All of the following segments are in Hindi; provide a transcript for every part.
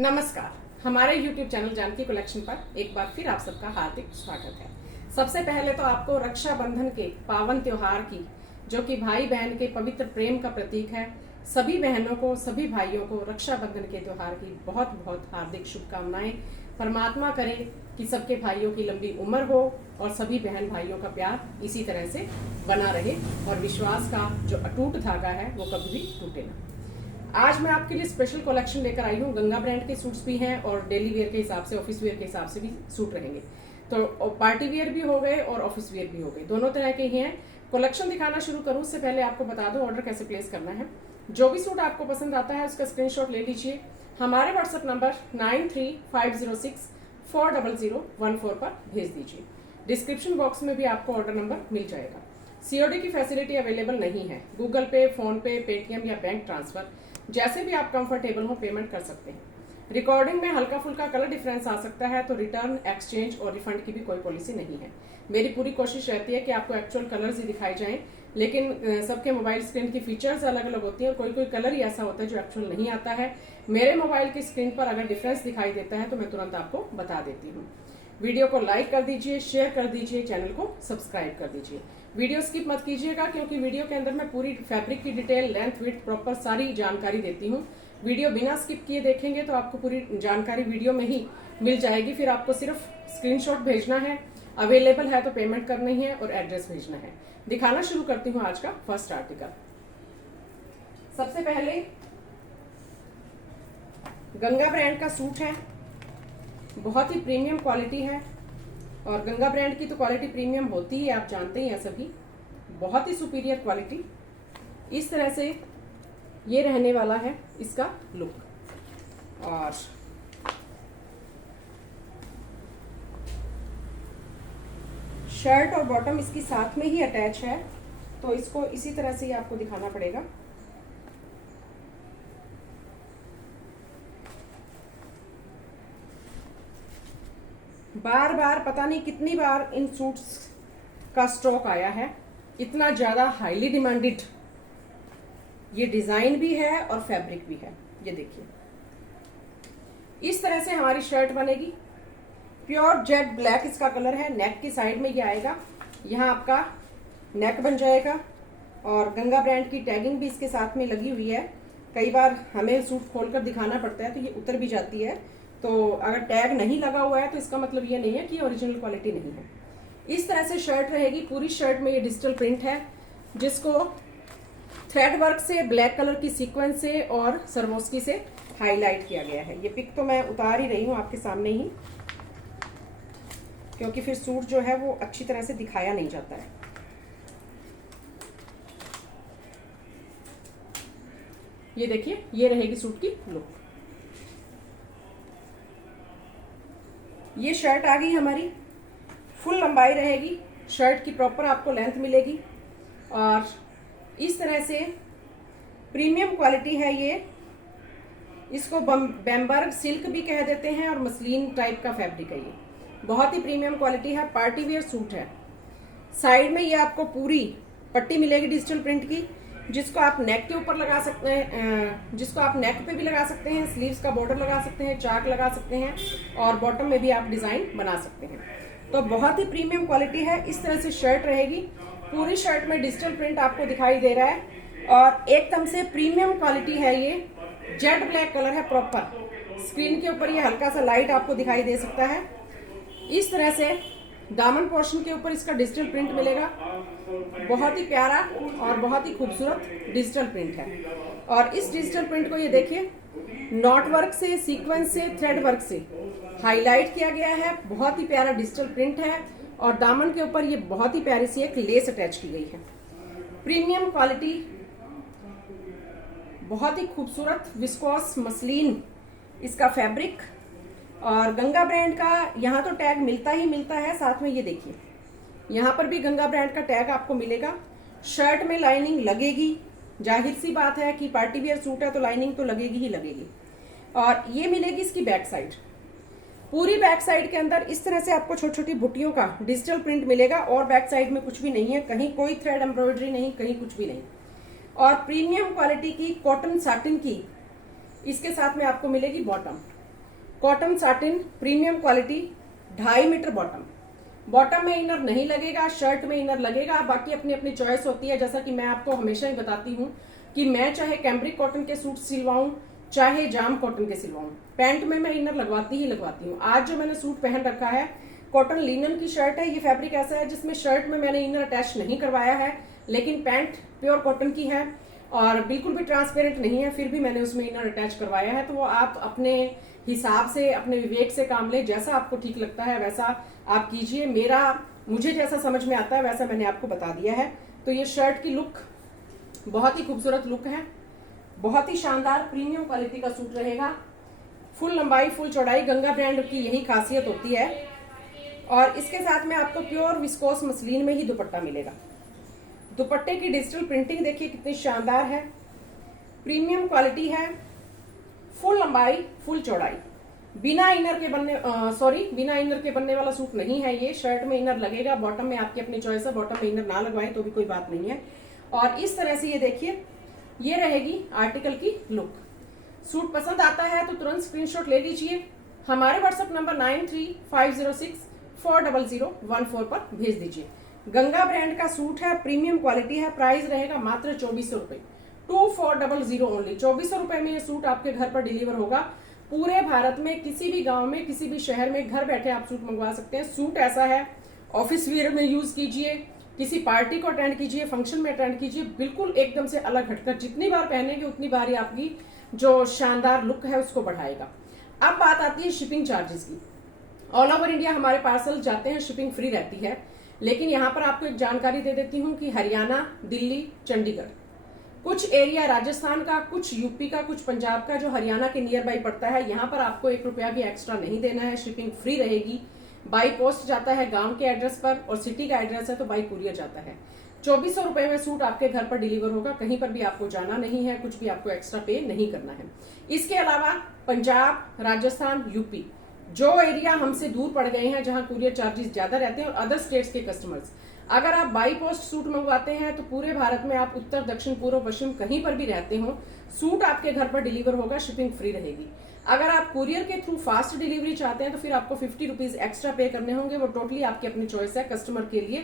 नमस्कार। हमारे YouTube चैनल जानकी कलेक्शन पर एक बार फिर आप सबका हार्दिक स्वागत है। सबसे पहले तो आपको रक्षाबंधन के पावन त्योहार की, जो कि भाई बहन के पवित्र प्रेम का प्रतीक है, सभी बहनों को, सभी भाइयों को रक्षाबंधन के त्योहार की बहुत बहुत हार्दिक शुभकामनाएं। परमात्मा करे कि सबके भाइयों की लंबी उम्र हो और सभी बहन भाइयों का प्यार इसी तरह से बना रहे और विश्वास का जो अटूट धागा है वो कभी भी टूटे ना। आज मैं आपके लिए स्पेशल कलेक्शन लेकर आई हूँ। गंगा ब्रांड के सूट्स भी हैं और डेली वेयर के हिसाब से, ऑफिस वेयर के हिसाब से भी सूट रहेंगे। तो पार्टी वेयर भी हो गए और ऑफिस वेयर भी हो गए, दोनों तरह के ही हैं। कलेक्शन दिखाना शुरू करूँ उससे पहले आपको बता दूं ऑर्डर कैसे प्लेस करना है। जो भी सूट आपको पसंद आता है उसका स्क्रीनशॉट ले लीजिए। हमारे व्हाट्सएप नंबर 9350640014 पर भेज दीजिए। डिस्क्रिप्शन बॉक्स में भी आपको ऑर्डर नंबर मिल जाएगा। सीओडी की फैसिलिटी अवेलेबल नहीं है। गूगल पे, फोन पे, पेटीएम या बैंक ट्रांसफर, जैसे भी आप कंफर्टेबल हो पेमेंट कर सकते हैं। रिकॉर्डिंग में हल्का फुल्का कलर डिफरेंस आ सकता है, तो रिटर्न, एक्सचेंज और रिफंड की भी कोई पॉलिसी नहीं है। मेरी पूरी कोशिश रहती है कि आपको एक्चुअल कलर्स ही दिखाई जाएं, लेकिन सबके मोबाइल स्क्रीन की फीचर्स अलग अलग होती हैं और कोई कोई कलर ही ऐसा होता है जो एक्चुअल नहीं आता है। मेरे मोबाइल की स्क्रीन पर अगर डिफरेंस दिखाई देता है तो मैं तुरंत आपको बता देती हूँ। वीडियो को लाइक कर दीजिए, शेयर कर दीजिए, चैनल को सब्सक्राइब कर दीजिए। वीडियो स्किप मत कीजिएगा, क्योंकि वीडियो के अंदर मैं पूरी फैब्रिक की डिटेल, लेंथ, विड्थ, प्रॉपर सारी जानकारी देती हूँ। वीडियो बिना स्किप किए देखेंगे तो आपको पूरी जानकारी वीडियो में ही मिल जाएगी। फिर आपको सिर्फ स्क्रीनशॉट भेजना है, अवेलेबल है तो पेमेंट करनी है और एड्रेस भेजना है। दिखाना शुरू करती हूँ आज का फर्स्ट आर्टिकल। सबसे पहले गंगा ब्रांड का सूट है, बहुत ही प्रीमियम क्वालिटी है और गंगा ब्रांड की तो क्वालिटी प्रीमियम होती है, आप जानते ही हैं सभी। बहुत ही सुपीरियर क्वालिटी। इस तरह से ये रहने वाला है इसका लुक। और शर्ट और बॉटम इसकी साथ में ही अटैच है, तो इसको इसी तरह से ही आपको दिखाना पड़ेगा। बार बार पता नहीं कितनी बार इन सूट्स का स्टॉक आया है, इतना ज्यादा हाईली डिमांडेड ये डिजाइन भी है और फैब्रिक भी है। ये देखिए, इस तरह से हमारी शर्ट बनेगी। प्योर जेट ब्लैक इसका कलर है। नेक की साइड में ये आएगा, यहाँ आपका नेक बन जाएगा और गंगा ब्रांड की टैगिंग भी इसके साथ में लगी हुई है। कई बार हमें सूट खोलकर दिखाना पड़ता है तो ये उतर भी जाती है, तो अगर टैग नहीं लगा हुआ है तो इसका मतलब ये नहीं है कि ओरिजिनल क्वालिटी नहीं है। इस तरह से शर्ट रहेगी। पूरी शर्ट में ये डिजिटल प्रिंट है, जिसको थ्रेड वर्क से, ब्लैक कलर की सीक्वेंस से और सरवोस्की से हाईलाइट किया गया है। ये पिक तो मैं उतार ही रही हूँ आपके सामने ही, क्योंकि फिर सूट जो है वो अच्छी तरह से दिखाया नहीं जाता है। ये देखिए, ये रहेगी सूट की लुक। ये शर्ट आ गई हमारी, फुल लंबाई रहेगी, शर्ट की प्रॉपर आपको लेंथ मिलेगी और इस तरह से प्रीमियम क्वालिटी है ये। इसको बैम्बर्ग सिल्क भी कह देते हैं और मसलिन टाइप का फैब्रिक है। ये बहुत ही प्रीमियम क्वालिटी है, पार्टी वेयर सूट है। साइड में ये आपको पूरी पट्टी मिलेगी डिजिटल प्रिंट की, जिसको आप नेक के ऊपर लगा सकते हैं, जिसको आप नेक पे भी लगा सकते हैं, स्लीव्स का बॉर्डर लगा सकते हैं, चाक लगा सकते हैं और बॉटम में भी आप डिजाइन बना सकते हैं। तो बहुत ही प्रीमियम क्वालिटी है। इस तरह से शर्ट रहेगी। पूरी शर्ट में डिजिटल प्रिंट आपको दिखाई दे रहा है और एकदम से प्रीमियम क्वालिटी है। ये जेट ब्लैक कलर है प्रॉपर। स्क्रीन के ऊपर ये हल्का सा लाइट आपको दिखाई दे सकता है। इस तरह से दामन पोर्शन के ऊपर इसका डिजिटल प्रिंट मिलेगा। बहुत ही प्यारा और बहुत ही खूबसूरत डिजिटल प्रिंट है। और इस डिजिटल प्रिंट को ये देखिए, नॉट वर्क से, सीक्वेंस से, थ्रेड वर्क से हाईलाइट किया गया है। बहुत ही प्यारा डिजिटल प्रिंट है और दामन के ऊपर ये बहुत ही प्यारी सी एक लेस अटैच की गई है। प्रीमियम क्वालिटी, बहुत ही खूबसूरत विस्कोस मसलिन इसका फैब्रिक और गंगा ब्रांड का यहाँ तो टैग मिलता ही मिलता है। साथ में ये देखिए, यहाँ पर भी गंगा ब्रांड का टैग आपको मिलेगा। शर्ट में लाइनिंग लगेगी, जाहिर सी बात है कि पार्टी वेयर सूट है तो लाइनिंग तो लगेगी ही लगेगी। और ये मिलेगी इसकी बैक साइड। पूरी बैक साइड के अंदर इस तरह से आपको छोटी छोटी बुटियों का डिजिटल प्रिंट मिलेगा और बैक साइड में कुछ भी नहीं है, कहीं कोई थ्रेड एम्ब्रॉयडरी नहीं, कहीं कुछ भी नहीं। और प्रीमियम क्वालिटी की कॉटन साटिन की इसके साथ में आपको मिलेगी bottom. Cotton satin premium quality, 2.5 metre bottom. Bottom में इनर नहीं लगेगा, शर्ट में इनर लगेगा, बाकी अपनी अपनी चॉइस होती है। जैसा कि मैं आपको हमेशा ही बताती हूँ कि मैं चाहे कैम्ब्रिक कॉटन के सूट सिलवाऊं चाहे जाम कॉटन के सिलवाऊं, पैंट में मैं इनर लगवाती ही लगवाती हूँ। आज जो मैंने सूट पहन रखा है कॉटन लिनन की शर्ट है। ये फैब्रिक ऐसा है जिसमें शर्ट में मैंने इनर अटैच नहीं करवाया है, लेकिन पैंट प्योर कॉटन की है और बिल्कुल भी ट्रांसपेरेंट नहीं है, फिर भी मैंने उसमें इनर अटैच करवाया है। तो वो आप अपने हिसाब से, अपने विवेक से काम ले, जैसा आपको ठीक लगता है वैसा आप कीजिए। मुझे जैसा समझ में आता है वैसा मैंने आपको बता दिया है। तो ये शर्ट की लुक बहुत ही खूबसूरत लुक है, बहुत ही शानदार प्रीमियम क्वालिटी का सूट रहेगा। फुल लंबाई फुल चौड़ाई, गंगा ब्रांड की यही खासियत होती है। और इसके साथ में आपको प्योर विस्कोस मसलिन में ही दुपट्टा मिलेगा। दुपट्टे की डिजिटल प्रिंटिंग देखिए कितनी शानदार है, प्रीमियम क्वालिटी है, फुल लंबाई फुल चौड़ाई। बिना इनर के बनने वाला सूट नहीं है ये। शर्ट में इनर लगेगा, बॉटम में आपकी अपनी चॉइस है, बॉटम में इनर ना लगवाएं तो भी कोई बात नहीं है। और इस तरह से ये देखिए, ये रहेगी आर्टिकल की लुक। सूट पसंद आता है तो तुरंत स्क्रीनशॉट ले लीजिए, हमारे व्हाट्सएप नंबर 9350640014 पर भेज दीजिए। गंगा ब्रांड का सूट है, प्रीमियम क्वालिटी है, प्राइस रहेगा मात्र 2400 रुपए, 2400 ओनली। 2400 रुपए में ये सूट आपके घर पर डिलीवर होगा। पूरे भारत में किसी भी गांव में, किसी भी शहर में घर बैठे आप सूट मंगवा सकते हैं। सूट ऐसा है, ऑफिस वेयर में यूज कीजिए, किसी पार्टी को अटेंड कीजिए, फंक्शन में अटेंड कीजिए, बिल्कुल एकदम से अलग हटकर। जितनी बार पहनेंगे उतनी बार ही आपकी जो शानदार लुक है उसको बढ़ाएगा। अब बात आती है शिपिंग चार्जेस की। ऑल ओवर इंडिया हमारे पार्सल जाते हैं, शिपिंग फ्री रहती है। लेकिन यहाँ पर आपको एक जानकारी दे देती हूँ कि हरियाणा, दिल्ली, चंडीगढ़, कुछ एरिया राजस्थान का, कुछ यूपी का, कुछ पंजाब का जो हरियाणा के नियर बाई पड़ता है, यहाँ पर आपको 1 रुपया भी एक्स्ट्रा नहीं देना है, शिपिंग फ्री रहेगी। बाई पोस्ट जाता है गांव के एड्रेस पर, और सिटी का एड्रेस है तो बाई कुरियर जाता है। 2400 रुपए में सूट आपके घर पर डिलीवर होगा, कहीं पर भी आपको जाना नहीं है, कुछ भी आपको एक्स्ट्रा पे नहीं करना है। इसके अलावा पंजाब, राजस्थान, यूपी, जो एरिया हमसे दूर पड़ गए हैं, जहां कुरियर चार्जेस ज्यादा रहते हैं, और अदर स्टेट्स के कस्टमर्स, अगर आप बाई पोस्ट सूट मंगवाते हैं तो पूरे भारत में आप उत्तर, दक्षिण, पूर्व, पश्चिम कहीं पर भी रहते हो, सूट आपके घर पर डिलीवर होगा, शिपिंग फ्री रहेगी। अगर आप कुरियर के थ्रू फास्ट डिलीवरी चाहते हैं तो फिर आपको 50 रुपीज एक्स्ट्रा पे करने होंगे। वो टोटली आपकी अपनी चॉइस है कस्टमर के लिए।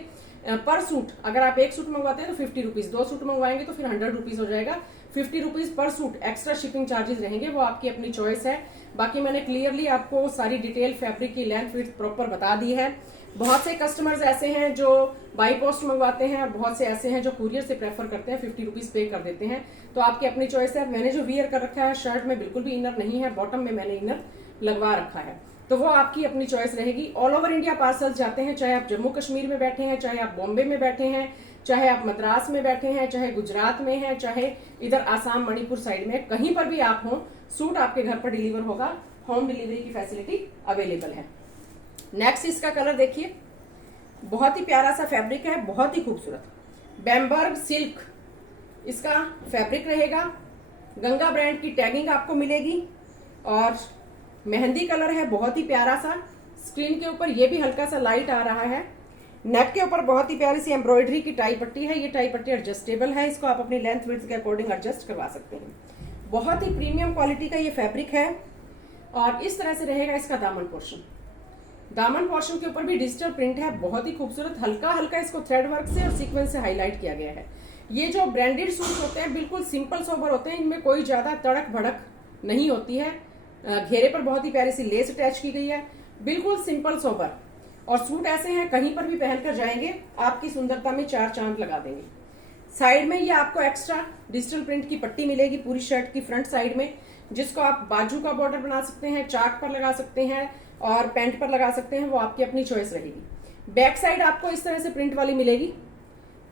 पर सूट, अगर आप 1 सूट मंगवाते हैं तो 50 रुपीज, 2 सूट मंगवाएंगे तो फिर 100 रुपीज हो जाएगा। 50 rupees per suit extra shipping charges रहेंगे, वो आपकी अपनी चॉइस है। बाकी मैंने क्लियरली आपको सारी डिटेल, फैब्रिक की लेंथ विड्थ प्रॉपर बता दी है। बहुत से कस्टमर्स ऐसे हैं जो बाई पोस्ट मंगवाते हैं, और बहुत से ऐसे हैं जो कुरियर से प्रेफर करते हैं, 50 रुपीज पे कर देते हैं। तो आपकी अपनी चॉइस है। मैंने जो वियर कर रखा है, शर्ट में बिल्कुल भी इनर नहीं है, बॉटम में मैंने इनर लगवा रखा है, तो वो आपकी अपनी चॉइस रहेगी। ऑल ओवर इंडिया पार्सल जाते हैं, चाहे आप जम्मू कश्मीर में बैठे हैं, चाहे आप बॉम्बे में बैठे हैं, चाहे आप मद्रास में बैठे हैं, चाहे गुजरात में हैं, चाहे इधर आसाम, मणिपुर साइड में, कहीं पर भी आप हो, सूट आपके घर पर डिलीवर होगा। होम डिलीवरी की फैसिलिटी अवेलेबल है। नेक्स्ट इसका कलर देखिए, बहुत ही प्यारा सा फैब्रिक है, बहुत ही खूबसूरत बैम्बर्ग सिल्क इसका फैब्रिक रहेगा। गंगा ब्रांड की टैगिंग आपको मिलेगी, और मेहंदी कलर है, बहुत ही प्यारा सा। स्क्रीन के ऊपर ये भी हल्का सा लाइट आ रहा है। नेक के ऊपर बहुत ही प्यारी सी एम्ब्रॉयडरी की टाई पट्टी है। ये टाई पट्टी एडजस्टेबल है, इसको आप अपनी लेंथ विड्थ के अकॉर्डिंग एडजस्ट करवा सकते हैं। बहुत ही प्रीमियम क्वालिटी का ये फैब्रिक है, और इस तरह से रहेगा इसका दामन पोर्शन। दामन पोर्शन के ऊपर भी डिजिटल प्रिंट है, बहुत ही खूबसूरत। हल्का हल्का इसको थ्रेड वर्क से और सीक्वेंस से हाईलाइट किया गया है। ये जो ब्रांडेड सूट होते हैं बिल्कुल सिंपल सोबर होते हैं, इनमें कोई ज्यादा तड़क भड़क नहीं होती है। घेरे पर बहुत ही प्यारी सी लेस अटैच की गई है, बिल्कुल सिंपल सोबर। और सूट ऐसे हैं कहीं पर भी पहनकर जाएंगे, आपकी सुंदरता में 4 चांद लगा देंगे। साइड में ये आपको एक्स्ट्रा डिजिटल प्रिंट की पट्टी मिलेगी पूरी शर्ट की फ्रंट साइड में, जिसको आप बाजू का बॉर्डर बना सकते हैं, चाक पर लगा सकते हैं और पैंट पर लगा सकते हैं, वो आपकी अपनी चॉइस रहेगी। बैक साइड आपको इस तरह से प्रिंट वाली मिलेगी।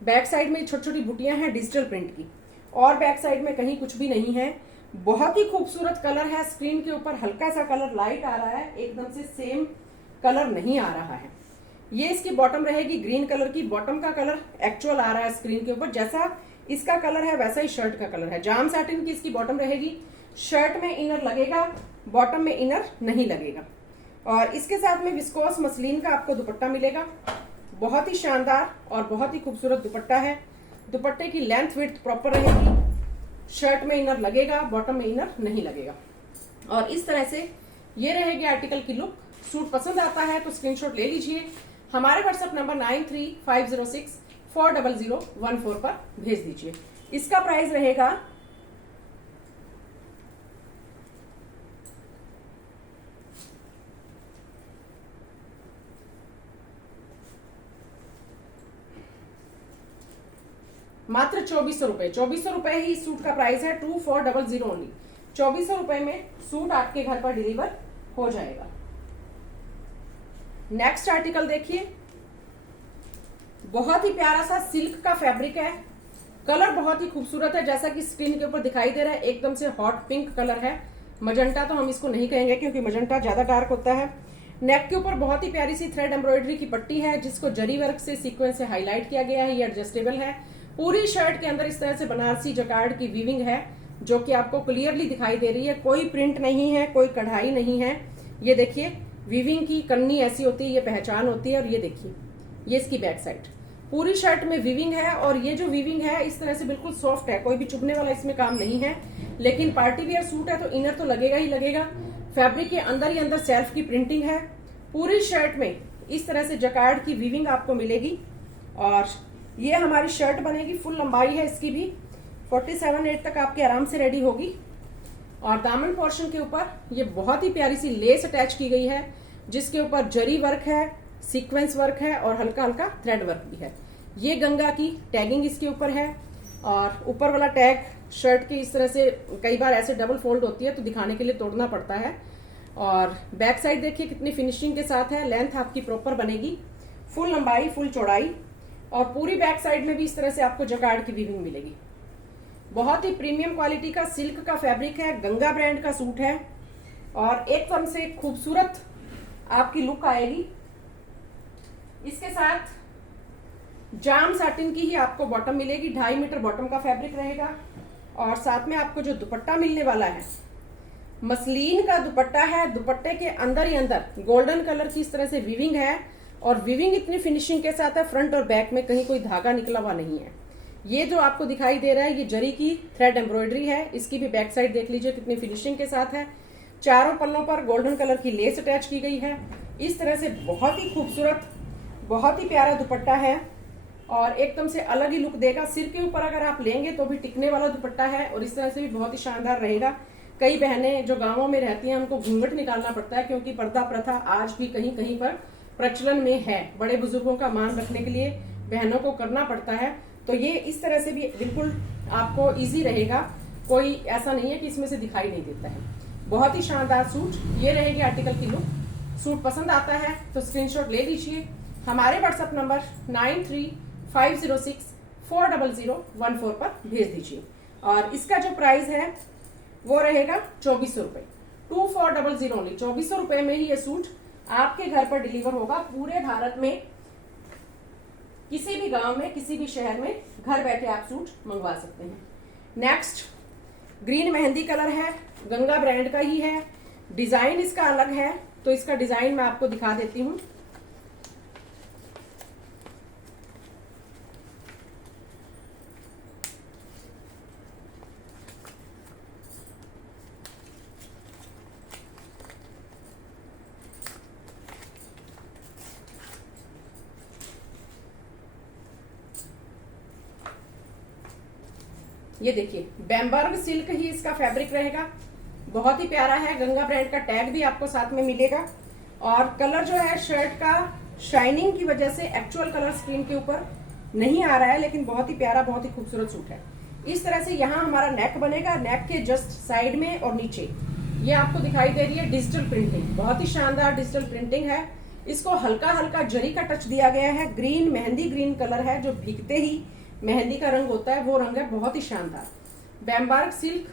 बैक साइड में छोटी छोटी बुटियां हैं डिजिटल प्रिंट की, और बैक साइड में कहीं कुछ भी नहीं है। बहुत ही खूबसूरत कलर है। स्क्रीन के ऊपर हल्का सा कलर लाइट आ रहा है, एकदम से सेम कलर नहीं आ रहा है। ये इसकी बॉटम रहेगी ग्रीन कलर की। बॉटम का कलर एक्चुअल आ रहा है स्क्रीन के ऊपर, जैसा इसका कलर है वैसा ही शर्ट का कलर है। जाम सैटिन की इसकी बॉटम रहेगी। शर्ट में इनर लगेगा, बॉटम में इनर नहीं लगेगा। और इसके साथ में विस्कोस मसलिन का आपको दुपट्टा मिलेगा। बहुत ही शानदार और बहुत ही खूबसूरत दुपट्टा है। दुपट्टे की लेंथ विड्थ प्रॉपर रहेगी। शर्ट में इनर लगेगा, बॉटम में इनर नहीं लगेगा। और इस तरह से ये रहेगी आर्टिकल की लुक। सूट पसंद आता है तो स्क्रीनशॉट ले लीजिए, हमारे व्हाट्सएप नंबर 9350640014 पर भेज दीजिए। इसका प्राइस रहेगा मात्र 2400 रुपए। 2400 रुपए ही इस सूट का प्राइस है। 2400 ओनली। 2400 रुपए में सूट आपके घर पर डिलीवर हो जाएगा। नेक्स्ट आर्टिकल देखिए, बहुत ही प्यारा सा सिल्क का फैब्रिक है। कलर बहुत ही खूबसूरत है, जैसा कि स्क्रीन के ऊपर दिखाई दे रहा है, एकदम से हॉट पिंक कलर है। मजंटा तो हम इसको नहीं कहेंगे क्योंकि मजंटा ज्यादा डार्क होता है। नेक के ऊपर बहुत ही प्यारी सी थ्रेड एम्ब्रॉयडरी की पट्टी है, जिसको जरी वर्क से सीक्वेंस से हाईलाइट किया गया है। ये एडजस्टेबल है। पूरी शर्ट के अंदर इस तरह से बनारसी जकार्ड की वीविंग है, जो कि आपको क्लियरली दिखाई दे रही है। कोई प्रिंट नहीं है, कोई कढ़ाई नहीं है। ये देखिए, वीविंग की कन्नी ऐसी होती है, ये पहचान होती है। और ये देखिए, ये इसकी बैक साइड, पूरी शर्ट में वीविंग है। और ये जो वीविंग है इस तरह से बिल्कुल सॉफ्ट है, कोई भी चुभने वाला इसमें काम नहीं है। लेकिन पार्टी वियर सूट है तो इनर तो लगेगा ही लगेगा। फैब्रिक के अंदर ही अंदर सेल्फ की प्रिंटिंग है। पूरी शर्ट में इस तरह से जकार्ड की वीविंग आपको मिलेगी। और ये हमारी शर्ट बनेगी, फुल लंबाई है इसकी भी, 47-8 तक आपके आराम से रेडी होगी। और दामन पोर्शन के ऊपर ये बहुत ही प्यारी सी लेस अटैच की गई है, जिसके ऊपर जरी वर्क है, सीक्वेंस वर्क है और हल्का हल्का थ्रेड वर्क भी है। ये गंगा की टैगिंग इसके ऊपर है। और ऊपर वाला टैग शर्ट के इस तरह से कई बार ऐसे डबल फोल्ड होती है तो दिखाने के लिए तोड़ना पड़ता है। और बैक साइड देखिए कितनी फिनिशिंग के साथ है। लेंथ आपकी प्रॉपर बनेगी, फुल लंबाई फुल चौड़ाई। और पूरी बैक साइड में भी इस तरह से आपको जकार्ड की वीविंग मिलेगी। बहुत ही प्रीमियम क्वालिटी का सिल्क का फैब्रिक है, गंगा ब्रांड का सूट है। और एकदम से खूबसूरत आपकी लुक आएगी। इसके साथ जाम साटिन की ही आपको बॉटम मिलेगी, 2.5 मीटर बॉटम का फैब्रिक रहेगा। और साथ में आपको जो दुपट्टा मिलने वाला है, मसलिन का दुपट्टा है। दुपट्टे के अंदर ही अंदर गोल्डन कलर की इस तरह से वीविंग है। और वीविंग इतनी फिनिशिंग के साथ है, फ्रंट और बैक में कहीं कोई धागा निकला हुआ नहीं है। ये जो आपको दिखाई दे रहा है ये जरी की थ्रेड एम्ब्रॉयडरी है। इसकी भी बैक साइड देख लीजिए कितनी फिनिशिंग के साथ है। चारों पल्लों पर गोल्डन कलर की लेस अटैच की गई है। इस तरह से बहुत ही खूबसूरत, बहुत ही प्यारा दुपट्टा है और एकदम से अलग ही लुक देगा। सिर के ऊपर अगर आप लेंगे तो भी टिकने वाला दुपट्टा है और इस तरह से भी बहुत ही शानदार रहेगा। कई बहनें जो गांवों में रहती हैं उनको घूंघट निकालना पड़ता है, क्योंकि पर्दा प्रथा आज भी कहीं कहीं पर प्रचलन में है। बड़े बुजुर्गों का मान रखने के लिए बहनों को करना पड़ता है। तो ये इस तरह से भी बिल्कुल आपको इजी रहेगा, कोई ऐसा नहीं है कि इसमें से दिखाई नहीं देता है। बहुत ही शानदार सूट, ये रहेगी आर्टिकल की लुक। सूट पसंद आता है तो स्क्रीनशॉट ले लीजिए, हमारे व्हाट्सएप नंबर 9350640014 पर भेज दीजिए। और इसका जो प्राइस है वो रहेगा 2400 रुपए। 2400 ओनली। 2400 रुपए में ही ये सूट आपके घर पर डिलीवर होगा। पूरे भारत में किसी भी गांव में, किसी भी शहर में घर बैठे आप सूट मंगवा सकते हैं। नेक्स्ट ग्रीन मेहंदी कलर है, गंगा ब्रांड का ही है। डिजाइन इसका अलग है, तो इसका डिजाइन मैं आपको दिखा देती हूँ। ये देखिए, बैम्बर्ग सिल्क ही इसका फैब्रिक रहेगा। बहुत ही प्यारा है। गंगा ब्रांड का टैग भी आपको साथ में मिलेगा। और कलर जो है शर्ट का शाइनिंग की वजह से एक्चुअल कलर स्क्रीन के ऊपर नहीं आ रहा है, लेकिन बहुत ही प्यारा, बहुत ही खूबसूरत सूट है। इस तरह से यहाँ हमारा नेक बनेगा। नेक के जस्ट साइड में और नीचे ये आपको दिखाई दे रही है डिजिटल प्रिंटिंग। बहुत ही शानदार डिजिटल प्रिंटिंग है। इसको हल्का हल्का जरी का टच दिया गया है। ग्रीन, मेहंदी ग्रीन कलर है, जो भीगते ही मेहंदी का रंग होता है वो रंग है। बहुत ही शानदार बैम्बर्ग सिल्क।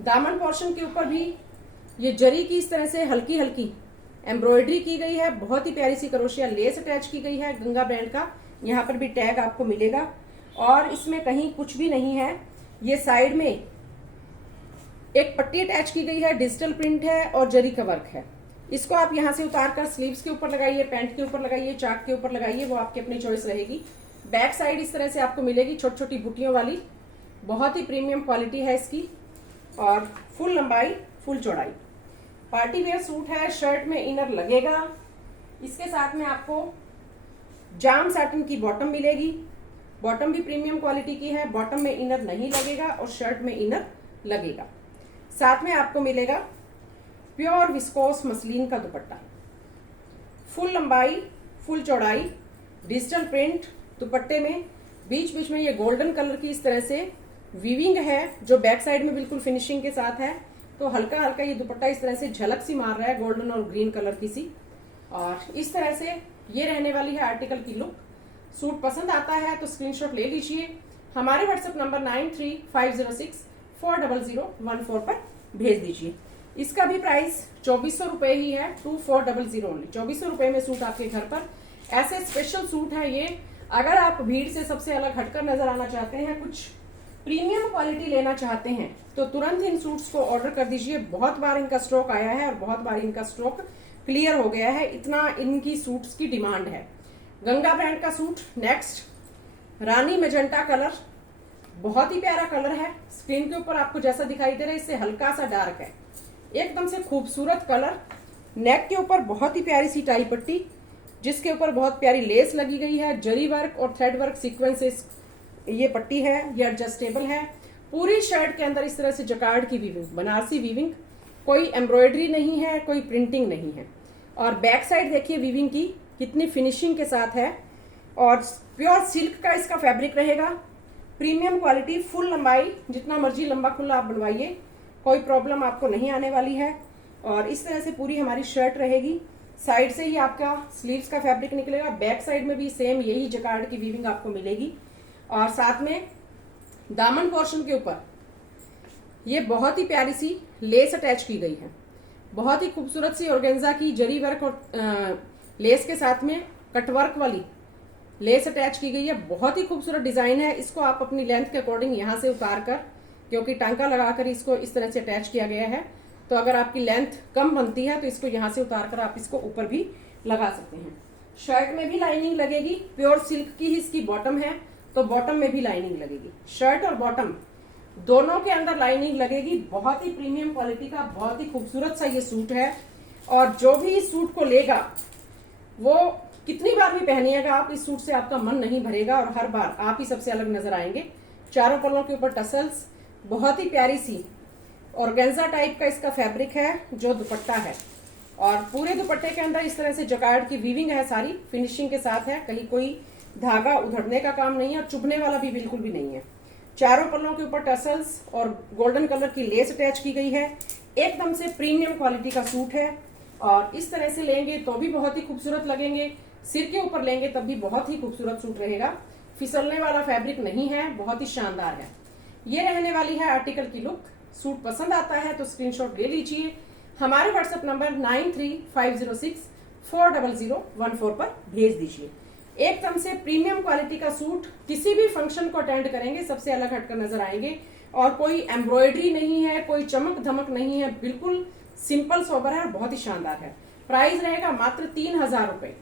दामन पोर्शन के ऊपर भी ये जरी की इस तरह से हल्की हल्की एम्ब्रॉयडरी की गई है। बहुत ही प्यारी सी करोशिया लेस अटैच की गई है गंगा ब्रांड का। यहाँ पर भी टैग आपको मिलेगा और इसमें कहीं कुछ भी नहीं है। ये साइड में एक पट्टी अटैच की गई है, डिजिटल प्रिंट है और जरी का वर्क है। इसको आप यहाँ से उतार कर स्लीव्स के ऊपर लगाइए, पैंट के ऊपर लगाइए, चाक के ऊपर लगाइए, वो आपकी अपनी चॉइस रहेगी। बैक साइड इस तरह से आपको मिलेगी छोटी छोटी बुटियों वाली। बहुत ही प्रीमियम क्वालिटी है इसकी और फुल लंबाई फुल चौड़ाई। पार्टी वेयर सूट है, शर्ट में इनर लगेगा। इसके साथ में आपको जाम साटिन की बॉटम मिलेगी। बॉटम भी प्रीमियम क्वालिटी की है, बॉटम में इनर नहीं लगेगा और शर्ट में इनर लगेगा। साथ में आपको मिलेगा प्योर विस्कोस मसलिन का दुपट्टा, फुल लंबाई फुल चौड़ाई, डिजिटल प्रिंट दुपट्टे में, बीच बीच में ये गोल्डन कलर की इस तरह से वीविंग है जो बैक साइड में बिल्कुल फिनिशिंग के साथ है। तो हल्का हल्का ये दुपट्टा इस तरह से झलक सी मार रहा है गोल्डन और ग्रीन कलर की सी। और इस तरह से ये रहने वाली है आर्टिकल की लुक। सूट पसंद आता है तो स्क्रीनशॉट ले लीजिए, हमारे व्हाट्सएप नंबर 9350640014 पर भेज दीजिए। इसका भी प्राइस 2400 रुपए ही है, 2400 ओनली। 2400 रुपए में सूट आपके घर पर। ऐसे स्पेशल सूट है ये। अगर आप भीड़ से सबसे अलग हटकर नजर आना चाहते हैं, कुछ प्रीमियम क्वालिटी लेना चाहते हैं, तो तुरंत इन सूट्स को ऑर्डर कर दीजिए। बहुत बार इनका स्टॉक आया है और बहुत बार इनका स्टॉक क्लियर हो गया है, इतना इनकी सूट्स की डिमांड है। गंगा ब्रांड का सूट नेक्स्ट, रानी मेजेंटा कलर, बहुत ही प्यारा कलर है। स्क्रीन के ऊपर आपको जैसा दिखाई दे रहा है इससे हल्का सा डार्क है, एकदम से खूबसूरत कलर। नेक के ऊपर बहुत ही प्यारी सी टाई पट्टी जिसके ऊपर बहुत प्यारी लेस लगी गई है, जरी वर्क और थ्रेड वर्क सीक्वेंसेस ये पट्टी है, ये एडजस्टेबल है। पूरी शर्ट के अंदर इस तरह से जकार्ड की वीविंग, बनारसी वीविंग, कोई एम्ब्रॉयडरी नहीं है, कोई प्रिंटिंग नहीं है। और बैक साइड देखिए वीविंग की कितनी फिनिशिंग के साथ है। और प्योर सिल्क का इसका फैब्रिक रहेगा, प्रीमियम क्वालिटी, फुल लंबाई, जितना मर्जी लंबा खुला आप बनवाइए, कोई प्रॉब्लम आपको नहीं आने वाली है। और इस तरह से पूरी हमारी शर्ट रहेगी। साइड से ही आपका स्लीव्स का फैब्रिक निकलेगा, बैक साइड में भी सेम यही जकार्ड की वीविंग आपको मिलेगी। और साथ में दामन पोर्शन के ऊपर ये बहुत ही प्यारी सी लेस अटैच की गई है, बहुत ही खूबसूरत सी ऑर्गेन्जा की जरी वर्क और लेस के साथ में कटवर्क वाली लेस अटैच की गई है। बहुत ही खूबसूरत डिजाइन है। इसको आप अपनी लेंथ के अकॉर्डिंग यहाँ से उतार कर, क्योंकि टांका लगाकर इसको इस तरह से अटैच किया गया है, तो अगर आपकी लेंथ कम बनती है तो इसको यहाँ से उतार कर आप इसको ऊपर भी लगा सकते हैं। शर्ट में भी लाइनिंग लगेगी, प्योर सिल्क की ही इसकी बॉटम है, तो बॉटम में भी लाइनिंग लगेगी। शर्ट और बॉटम दोनों के अंदर लाइनिंग लगेगी। बहुत ही प्रीमियम क्वालिटी का बहुत ही खूबसूरत सा ये सूट है। और जो भी इस सूट को लेगा वो कितनी बार भी पहनिएगा आप, इस सूट से आपका मन नहीं भरेगा और हर बार आप ही सबसे अलग नजर आएंगे। चारों पल्लों के ऊपर टसल्स, बहुत ही प्यारी सी ऑर्गेन्जा टाइप का इसका फैब्रिक है जो दुपट्टा है। और पूरे दुपट्टे के अंदर इस तरह से जकार्ड की वीविंग है, सारी फिनिशिंग के साथ है, कहीं कोई धागा उधड़ने का काम नहीं है और चुभने वाला भी बिल्कुल भी नहीं है। चारों पल्लों के ऊपर टसल्स और गोल्डन कलर की लेस अटैच की गई है। एकदम से प्रीमियम क्वालिटी का सूट है और इस तरह से लेंगे तो भी बहुत ही खूबसूरत लगेंगे, सिर के ऊपर लेंगे तब भी बहुत ही खूबसूरत सूट रहेगा। फिसलने वाला फैब्रिक नहीं है, बहुत ही शानदार है। ये रहने वाली है आर्टिकल की लुक। सूट पसंद आता है तो स्क्रीनशॉट ले लीजिए, हमारे व्हाट्सएप नंबर 9350640014 पर भेज दीजिए। एकदम से प्रीमियम क्वालिटी का सूट, किसी भी फंक्शन को अटेंड करेंगे सबसे अलग हटकर नजर आएंगे। और कोई एम्ब्रॉयडरी नहीं है, कोई चमक धमक नहीं है, बिल्कुल सिंपल सोबर है और बहुत ही शानदार है। प्राइस रहेगा मात्र 3000 रुपए,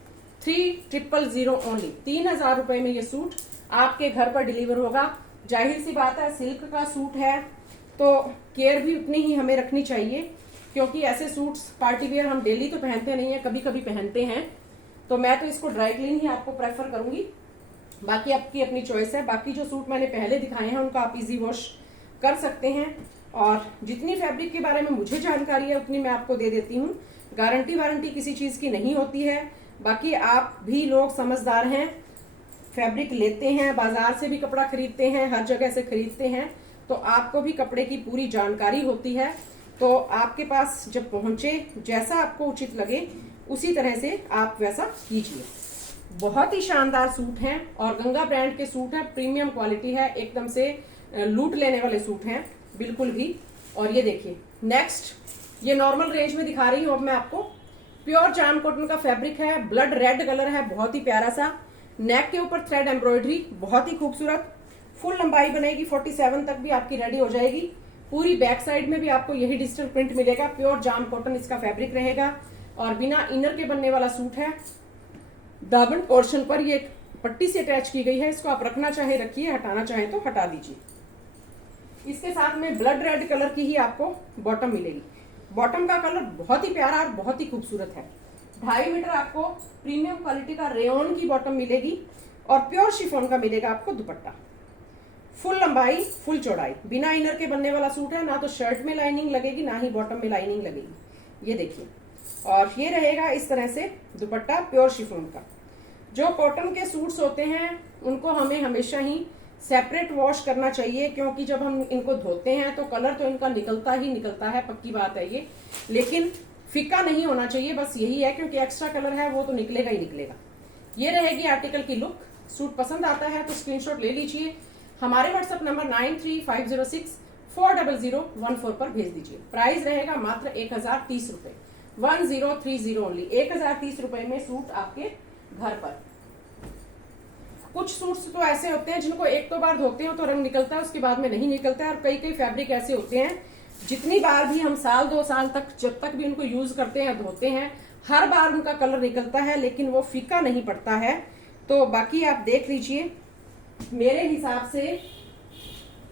3000 ओनली। 3000 रुपए में ये सूट आपके घर पर डिलीवर होगा। जाहिर सी बात है, सिल्क का सूट है तो केयर भी उतनी ही हमें रखनी चाहिए, क्योंकि ऐसे सूट्स पार्टी वेयर हम डेली तो पहनते नहीं है, कभी कभी पहनते हैं। तो मैं तो इसको ड्राई क्लीन ही आपको प्रेफर करूंगी, बाकी आपकी अपनी चॉइस है। बाकी जो सूट मैंने पहले दिखाए हैं उनका आप इजी वॉश कर सकते हैं। और जितनी फैब्रिक के बारे में मुझे जानकारी है उतनी मैं आपको दे देती हूँ। गारंटी वारंटी किसी चीज की नहीं होती है। बाकी आप भी लोग समझदार हैं, फैब्रिक लेते हैं, बाजार से भी कपड़ा खरीदते हैं, हर जगह से खरीदते हैं, तो आपको भी कपड़े की पूरी जानकारी होती है। तो आपके पास जब पहुंचे, जैसा आपको उचित लगे उसी तरह से आप वैसा कीजिए। बहुत ही शानदार सूट हैं और गंगा ब्रांड के सूट हैं, प्रीमियम क्वालिटी है, एकदम से लूट लेने वाले सूट हैं बिल्कुल भी। और ये देखिए नेक्स्ट, ये नॉर्मल रेंज में दिखा रही हूँ अब मैं आपको। प्योर जाम कॉटन का फैब्रिक है, ब्लड रेड कलर है, बहुत ही प्यारा सा। नेक के ऊपर थ्रेड एम्ब्रॉयडरी, बहुत ही खूबसूरत। फुल लंबाई बनेगी, 47 तक भी आपकी रेडी हो जाएगी। पूरी बैक साइड में भी आपको यही डिजिटल प्रिंट मिलेगा। प्योर जाम कॉटन इसका फैब्रिक रहेगा और बिना इनर के बनने वाला सूट है। दामन पोर्शन पर ये पट्टी से अटैच की गई है, इसको आप रखना चाहे रखिए, हटाना चाहे तो हटा दीजिए। इसके साथ में ब्लड रेड कलर की ही आपको बॉटम मिलेगी। बॉटम का कलर बहुत ही प्यारा और बहुत ही खूबसूरत है। 2.5 मीटर आपको प्रीमियम क्वालिटी का रेयन की बॉटम मिलेगी और प्योर शिफॉन का मिलेगा आपको दुपट्टा। फुल लंबाई फुल चौड़ाई, बिना इनर के बनने वाला सूट है। ना तो शर्ट में लाइनिंग लगेगी ना ही बॉटम में लाइनिंग लगेगी। ये देखिए, और ये रहेगा इस तरह से दुपट्टा प्योर शिफॉन का। जो कॉटन के सूट्स होते हैं उनको हमें हमेशा ही सेपरेट वॉश करना चाहिए, क्योंकि जब हम इनको धोते हैं तो कलर तो इनका निकलता ही निकलता है, पक्की बात है ये, लेकिन फीका नहीं होना चाहिए, बस यही है, क्योंकि एक्स्ट्रा कलर है वो तो निकलेगा ही निकलेगा। ये रहेगी आर्टिकल की लुक। सूट पसंद आता है तो स्क्रीनशॉट ले लीजिए, हमारे व्हाट्सएप नंबर 9350640014 पर भेज दीजिए। प्राइस रहेगा मात्र 1030 रुपए, 1030 ओनली, 1030 रुपए में सूट आपके घर पर। कुछ सूट्स तो ऐसे होते हैं जिनको एक तो बार धोते हो तो रंग निकलता है, उसके बाद में नहीं निकलता है, और कई कई फैब्रिक ऐसे होते हैं जितनी बार भी हम साल 2 साल तक जब तक भी उनको यूज करते हैं धोते हैं, हर बार उनका कलर निकलता है लेकिन वो फीका नहीं पड़ता है। तो बाकी आप देख लीजिए, मेरे हिसाब से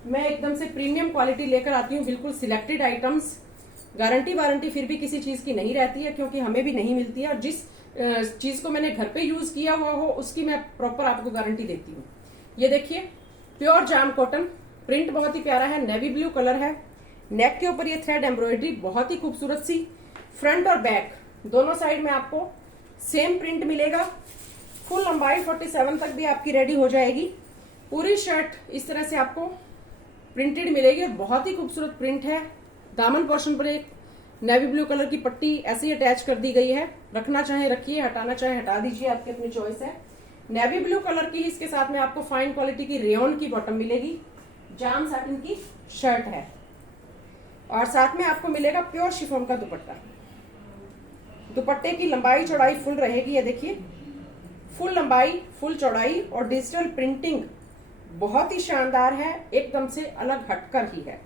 मैं एकदम से प्रीमियम क्वालिटी लेकर आती हूँ, बिल्कुल सिलेक्टेड आइटम्स। गारंटी वारंटी फिर भी किसी चीज की नहीं रहती है, क्योंकि हमें भी नहीं मिलती है, और जिस चीज को मैंने घर पे यूज किया हुआ हो उसकी मैं प्रॉपर आपको गारंटी देती हूँ। ये देखिए, प्योर जाम कॉटन, प्रिंट बहुत ही प्यारा है, नेवी ब्लू कलर है, नेक के ऊपर ये थ्रेड एम्ब्रॉयडरी बहुत ही खूबसूरत सी, फ्रंट और बैक दोनों साइड में आपको सेम प्रिंट मिलेगा। फुल लंबाई 47 तक भी आपकी रेडी हो जाएगी। पूरी शर्ट इस तरह से आपको प्रिंटेड मिलेगी और बहुत ही खूबसूरत प्रिंट है। दामन पोर्शन पर एक नेवी ब्लू कलर की पट्टी ऐसे ही अटैच कर दी गई है, रखना चाहे रखिए, हटाना चाहे हटा दीजिए, आपकी अपनी चॉइस है। नेवी ब्लू कलर की इसके साथ में आपको फाइन क्वालिटी की रेयन की बॉटम मिलेगी, जाम साटिन की शर्ट है, और साथ में आपको मिलेगा प्योर शिफॉन का दुपट्टा। दुपट्टे की लंबाई चौड़ाई फुल रहेगी, ये देखिए, फुल लंबाई फुल चौड़ाई, और डिजिटल प्रिंटिंग बहुत ही शानदार है, एकदम से अलग हटकर ही है।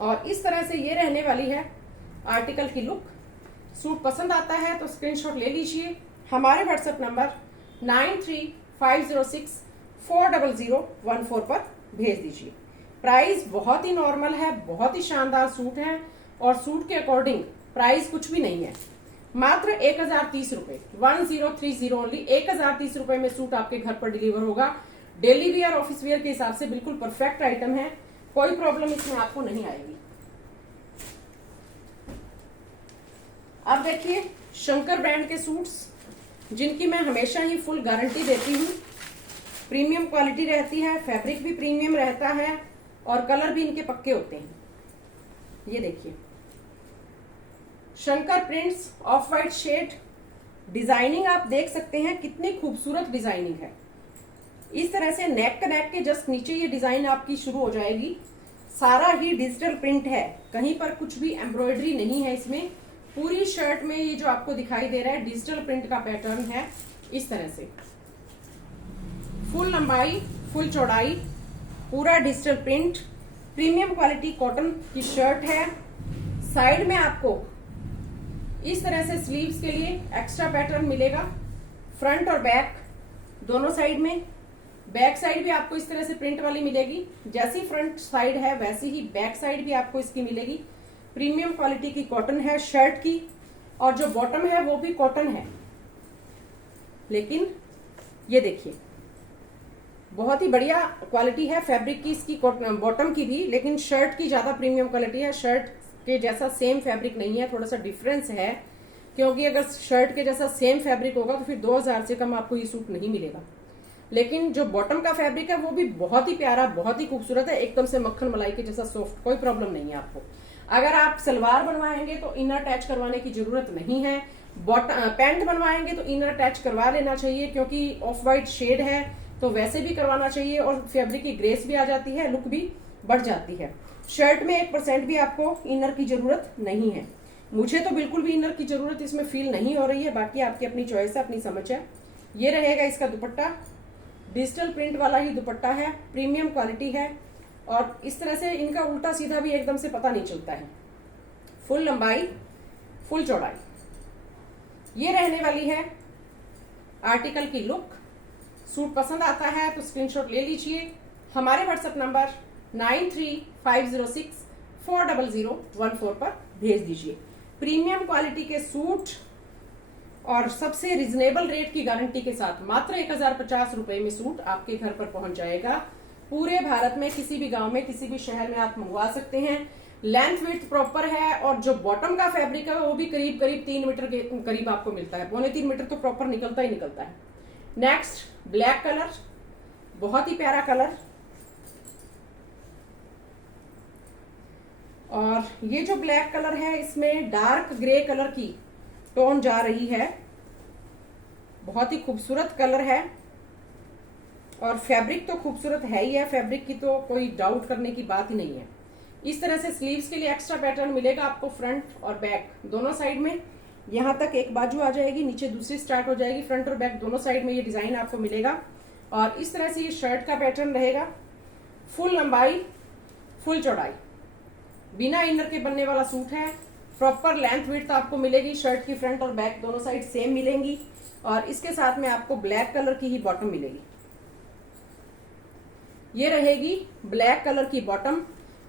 और इस तरह से ये रहने वाली है आर्टिकल की लुक। सूट पसंद आता है तो स्क्रीनशॉट ले लीजिए, हमारे व्हाट्सएप नंबर 9350640014 पर भेज दीजिए। प्राइस बहुत ही नॉर्मल है, बहुत ही शानदार सूट है, और सूट के अकॉर्डिंग प्राइस कुछ भी नहीं है, मात्र 1030 रुपए, 1030 ओनली, 1030 रुपए में सूट आपके घर पर डिलीवर होगा। डेली वियर ऑफिस वियर के हिसाब से बिल्कुल परफेक्ट आइटम है, कोई प्रॉब्लम इसमें आपको नहीं आएगी। अब देखिए, शंकर ब्रांड के सूट्स जिनकी मैं हमेशा ही फुल गारंटी देती हूँ, प्रीमियम क्वालिटी रहती है, फैब्रिक भी प्रीमियम रहता है, और कलर भी इनके पक्के होते हैं। ये देखिए, Shankar prints off white shade, designing आप देख सकते हैं कितनी खूबसूरत डिजाइनिंग है। इस तरह से नेक के जस्ट नीचे ये डिजाइन आपकी शुरू हो जाएगी। सारा ही डिजिटल प्रिंट है, कहीं पर कुछ भी एम्ब्रॉयडरी नहीं है इसमें। पूरी शर्ट में ये जो आपको दिखाई दे रहा है डिजिटल प्रिंट का पैटर्न है, इस तरह से फुल लंबाई फुल चौड़ाई, पूरा digital print, premium quality cotton की शर्ट है। साइड में आपको इस तरह से स्लीव्स के लिए एक्स्ट्रा पैटर्न मिलेगा, फ्रंट और बैक दोनों साइड में। बैक साइड भी आपको इस तरह से प्रिंट वाली मिलेगी, जैसी फ्रंट साइड है वैसी ही बैक साइड भी आपको इसकी मिलेगी। प्रीमियम क्वालिटी की कॉटन है शर्ट की, और जो बॉटम है वो भी कॉटन है, लेकिन ये देखिए बहुत ही बढ़िया क्वालिटी है फैब्रिक की इसकी, बॉटम की भी, लेकिन शर्ट की ज्यादा प्रीमियम क्वालिटी है। शर्ट के जैसा सेम फैब्रिक नहीं है, थोड़ा सा डिफरेंस है, क्योंकि अगर शर्ट के जैसा सेम फैब्रिक होगा तो फिर 2000 से कम आपको ये सूट नहीं मिलेगा। लेकिन जो बॉटम का फैब्रिक है वो भी बहुत ही प्यारा, बहुत ही खूबसूरत है, एकदम से मक्खन मलाई के जैसा सॉफ्ट, कोई प्रॉब्लम नहीं है आपको। अगर आप सलवार बनवाएंगे तो इनर अटैच करवाने की जरूरत नहीं है, पैंट बनवाएंगे तो इनर अटैच करवा लेना चाहिए, क्योंकि ऑफ वाइट शेड है तो वैसे भी करवाना चाहिए, और फैब्रिक की ग्रेस भी आ जाती है, लुक भी बढ़ जाती है। शर्ट में 1% भी आपको इनर की जरूरत नहीं है, मुझे तो बिल्कुल भी इनर की जरूरत इसमें फील नहीं हो रही है, बाकी आपकी अपनी चॉइस है, अपनी समझ है। ये रहेगा इसका दुपट्टा, डिजिटल प्रिंट वाला ही दुपट्टा है, प्रीमियम क्वालिटी है, और इस तरह से इनका उल्टा सीधा भी एकदम से पता नहीं चलता है। फुल लंबाई फुल चौड़ाई, ये रहने वाली है आर्टिकल की लुक। सूट पसंद आता है तो स्क्रीनशॉट ले लीजिए, हमारे व्हाट्सएप नंबर 9350640014 पर भेज दीजिए। प्रीमियम क्वालिटी के सूट और सबसे रिजनेबल रेट की गारंटी के साथ मात्र 1050 रुपए में सूट आपके घर पर पहुंच जाएगा। पूरे भारत में किसी भी गांव में किसी भी शहर में आप मंगवा सकते हैं। लेंथ विड्थ प्रॉपर है और जो बॉटम का फैब्रिक है वो भी करीब करीब 3 मीटर के करीब आपको मिलता है। 2.25 मीटर तो प्रॉपर निकलता ही निकलता है। नेक्स्ट ब्लैक कलर, बहुत ही प्यारा कलर। और ये जो ब्लैक कलर है इसमें डार्क ग्रे कलर की टोन जा रही है। बहुत ही खूबसूरत कलर है और फैब्रिक तो खूबसूरत है ही है, फैब्रिक की तो कोई डाउट करने की बात ही नहीं है। इस तरह से स्लीव्स के लिए एक्स्ट्रा पैटर्न मिलेगा आपको फ्रंट और बैक दोनों साइड में। यहाँ तक एक बाजू आ जाएगी, नीचे दूसरी स्टार्ट हो जाएगी। फ्रंट और बैक दोनों साइड में ये डिजाइन आपको मिलेगा। और इस तरह से ये शर्ट का पैटर्न रहेगा। फुल लंबाई फुल चौड़ाई, बिना इनर के बनने वाला सूट है। प्रॉपर लेंथ विड्थ आपको मिलेगी। शर्ट की फ्रंट और बैक दोनों साइड सेम मिलेंगी। और इसके साथ में आपको ब्लैक कलर की ही बॉटम मिलेगी। ये रहेगी ब्लैक कलर की बॉटम।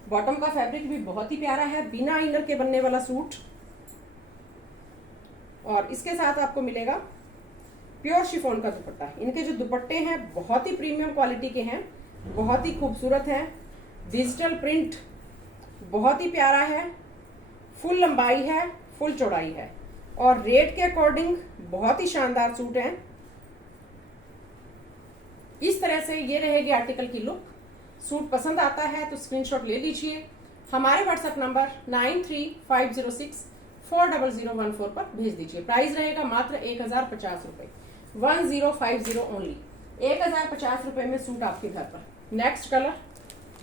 बॉटम का फैब्रिक भी बहुत ही प्यारा है, बिना इनर के बनने वाला सूट। और इसके साथ आपको मिलेगा प्योर शिफॉन का दुपट्टा। इनके जो दुपट्टे हैं बहुत ही प्रीमियम क्वालिटी के हैं, बहुत ही खूबसूरत हैं। डिजिटल प्रिंट बहुत ही प्यारा है। फुल लंबाई है, फुल चौड़ाई है और रेट के अकॉर्डिंग बहुत ही शानदार सूट है। इस तरह से ये रहेगी आर्टिकल की लुक। सूट पसंद आता है तो स्क्रीनशॉट ले लीजिए। हमारे व्हाट्सएप नंबर 9350640014 पर भेज दीजिए। प्राइस रहेगा मात्र 1050 रुपए, 1050 ओनली। 1050 रुपए में सूट आपके घर पर। नेक्स्ट कलर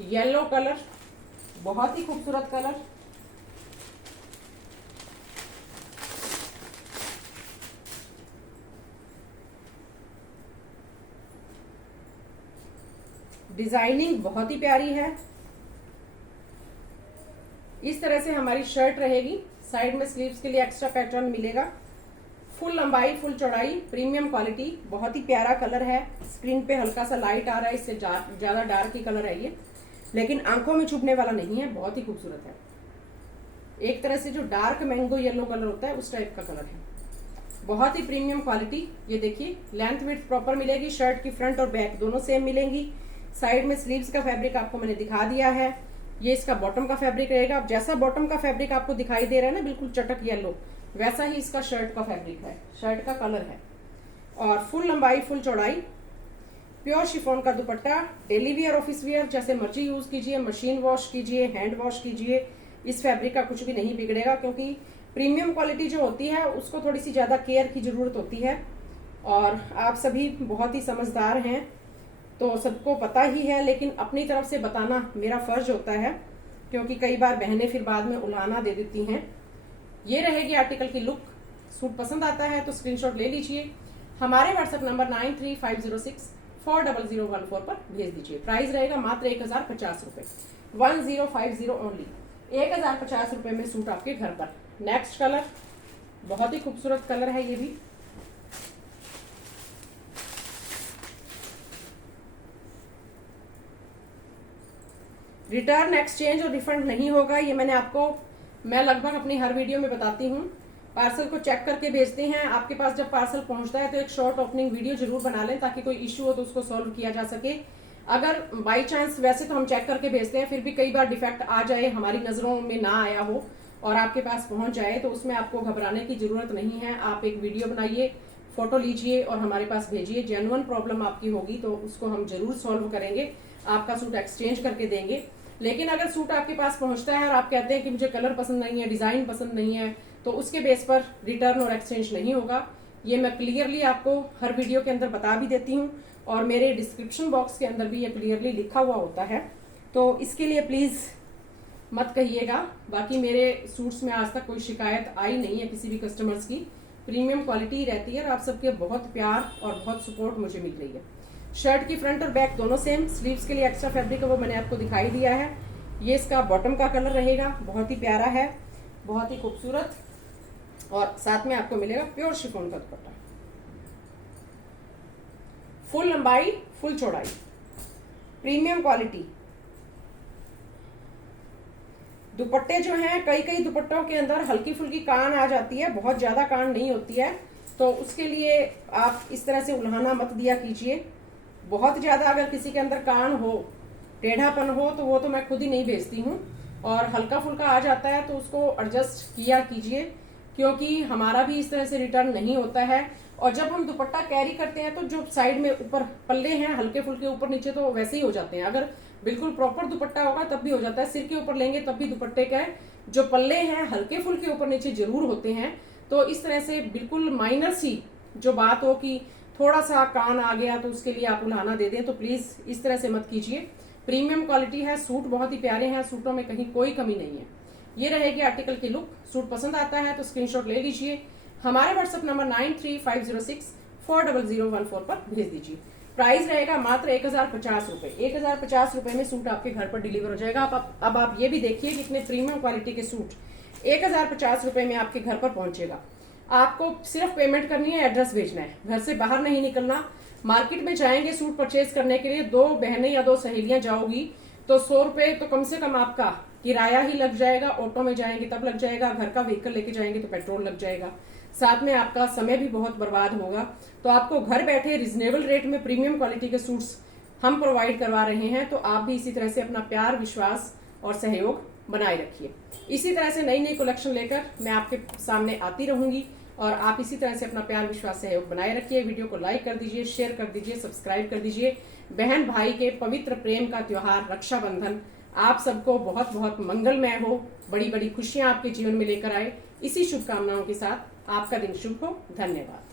येलो कलर, बहुत ही खूबसूरत कलर। डिजाइनिंग बहुत ही प्यारी है। इस तरह से हमारी शर्ट रहेगी। साइड में स्लीव्स के लिए एक्स्ट्रा पैटर्न मिलेगा। फुल लंबाई फुल चौड़ाई, प्रीमियम क्वालिटी, बहुत ही प्यारा कलर है। स्क्रीन पे हल्का सा लाइट आ रहा है, इससे ज्यादा डार्क ही कलर है ये, लेकिन आंखों में चुभने वाला नहीं है, बहुत ही खूबसूरत है। एक तरह से जो डार्क मैंगो येलो कलर होता है उस टाइप का कलर है। बहुत ही प्रीमियम क्वालिटी। ये देखिए लेंथ विड्थ प्रॉपर मिलेगी। शर्ट की फ्रंट और बैक दोनों सेम मिलेंगी। साइड में स्लीव्स का फैब्रिक आपको मैंने दिखा दिया है। ये इसका बॉटम का फैब्रिक रहेगा। अब जैसा बॉटम का फैब्रिक आपको दिखाई दे रहा है ना बिल्कुल चटक येलो, वैसा ही इसका शर्ट का फैब्रिक है, शर्ट का कलर है। और फुल लंबाई फुल चौड़ाई, प्योर शिफॉन का दुपट्टा। डेली वियर ऑफिस वियर जैसे मर्जी यूज कीजिए, मशीन वॉश कीजिए, हैंड वॉश कीजिए, इस फैब्रिक का कुछ भी नहीं बिगड़ेगा। क्योंकि प्रीमियम क्वालिटी जो होती है उसको थोड़ी सी ज्यादा केयर की जरूरत होती है। और आप सभी बहुत ही समझदार हैं तो सबको पता ही है, लेकिन अपनी तरफ से बताना मेरा फर्ज होता है, क्योंकि कई बार बहनें फिर बाद में उल्हाना दे देती हैं। ये रहेगी आर्टिकल की लुक। सूट पसंद आता है तो स्क्रीनशॉट ले लीजिए। हमारे व्हाट्सएप नंबर 9350640014 पर भेज दीजिए। प्राइस रहेगा मात्र 1050 रुपए, 1050 ओनली। 1050 रुपए में सूट आपके घर पर। नेक्स्ट कलर बहुत ही खूबसूरत कलर है ये भी। रिटर्न एक्सचेंज और रिफंड नहीं होगा, ये मैं लगभग अपनी हर वीडियो में बताती हूँ। पार्सल को चेक करके भेजते हैं। आपके पास जब पार्सल पहुंचता है तो एक शॉर्ट ओपनिंग वीडियो जरूर बना लें ताकि कोई इश्यू हो तो उसको सॉल्व किया जा सके। अगर बाई चांस, वैसे तो हम चेक करके भेजते हैं, फिर भी कई बार डिफेक्ट आ जाए, हमारी नजरों में ना आया हो और आपके पास पहुंच जाए, तो उसमें आपको घबराने की जरूरत नहीं है। आप एक वीडियो बनाइए, फोटो लीजिए और हमारे पास भेजिए। जेन्युइन प्रॉब्लम आपकी होगी तो उसको हम जरूर सॉल्व करेंगे, आपका सूट एक्सचेंज करके देंगे। लेकिन अगर सूट आपके पास पहुंचता है और आप कहते हैं कि मुझे कलर पसंद नहीं है, डिजाइन पसंद नहीं है, तो उसके बेस पर रिटर्न और एक्सचेंज नहीं होगा। ये मैं क्लियरली आपको हर वीडियो के अंदर बता भी देती हूँ और मेरे डिस्क्रिप्शन बॉक्स के अंदर भी ये क्लियरली लिखा हुआ होता है, तो इसके लिए प्लीज मत कहिएगा। बाकी मेरे सूट्स में आज तक कोई शिकायत आई नहीं है किसी भी कस्टमर्स की। प्रीमियम क्वालिटी रहती है और आप सबके बहुत प्यार और बहुत सपोर्ट मुझे मिल रही है। शर्ट की फ्रंट और बैक दोनों सेम। स्लीव्स के लिए एक्स्ट्रा फैब्रिक है वो मैंने आपको दिखाई दिया है। ये इसका बॉटम का कलर रहेगा, बहुत ही प्यारा है, बहुत ही खूबसूरत। और साथ में आपको मिलेगा प्योर शिफॉन का दुपट्टा। फुल लंबाई फुल चौड़ाई, प्रीमियम क्वालिटी, दुपट्टे जो हैं, कई कई दुपट्टों के अंदर हल्की फुल्की कान आ जाती है, बहुत ज्यादा कान नहीं होती है, तो उसके लिए आप इस तरह से उल्हाना मत दिया कीजिए। बहुत ज्यादा अगर किसी के अंदर कान हो, टेढ़ापन हो, तो वो तो मैं खुद ही नहीं भेजती हूँ, और हल्का फुल्का आ जाता है तो उसको एडजस्ट किया कीजिए, क्योंकि हमारा भी इस तरह से रिटर्न नहीं होता है। और जब हम दुपट्टा कैरी करते हैं तो जो साइड में ऊपर पल्ले हैं हल्के फुल्के ऊपर नीचे तो वैसे ही हो जाते हैं, अगर बिल्कुल प्रॉपर दुपट्टा होगा तब भी हो जाता है। सिर के ऊपर लेंगे तब भी दुपट्टे का जो पल्ले हैं हल्के फुल्के ऊपर नीचे जरूर होते हैं। तो इस तरह से बिल्कुल माइनर सी जो बात हो कि थोड़ा सा कान आ गया तो उसके लिए आप उल्हाना दे दें, तो प्लीज इस तरह से मत कीजिए। प्रीमियम क्वालिटी है, सूट बहुत ही प्यारे हैं, सूटों में कहीं कोई कमी नहीं है। ये रहेगी आर्टिकल की लुक। सूट पसंद आता है तो स्क्रीनशॉट ले लीजिए, हमारे व्हाट्सएप नंबर 9350640014 पर भेज दीजिए। प्राइस रहेगा मात्र 1050 रुपए। 1050 रुपए में सूट आपके घर पर डिलीवर हो जाएगा। अब आप ये भी देखिए कितने प्रीमियम क्वालिटी के सूट 1050 रुपए में आपके घर पर पहुंचेगा। आपको सिर्फ पेमेंट करनी है, एड्रेस भेजना है, घर से बाहर नहीं निकलना। मार्केट में जाएंगे सूट परचेज करने के लिए, 2 बहनें या 2 सहेलियां जाओगी तो 100 रुपए तो कम से कम आपका किराया ही लग जाएगा। ऑटो में जाएंगे तब लग जाएगा, घर का व्हीकल लेके जाएंगे तो पेट्रोल लग जाएगा, साथ में आपका समय भी बहुत बर्बाद होगा। तो आपको घर बैठे रिजनेबल रेट में प्रीमियम क्वालिटी के सूट्स हम प्रोवाइड करवा रहे हैं। तो आप भी इसी तरह से अपना प्यार, विश्वास और सहयोग बनाए रखिए। इसी तरह से नई नई कलेक्शन लेकर मैं आपके सामने आती रहूंगी, और आप इसी तरह से अपना प्यार, विश्वास, सहयोग बनाए रखिए। वीडियो को लाइक कर दीजिए, शेयर कर दीजिए, सब्सक्राइब कर दीजिए। बहन भाई के पवित्र प्रेम का त्योहार रक्षाबंधन आप सबको बहुत बहुत मंगलमय हो, बड़ी बड़ी खुशियां आपके जीवन में लेकर आए। इसी शुभकामनाओं के साथ आपका दिन शुभ हो। धन्यवाद।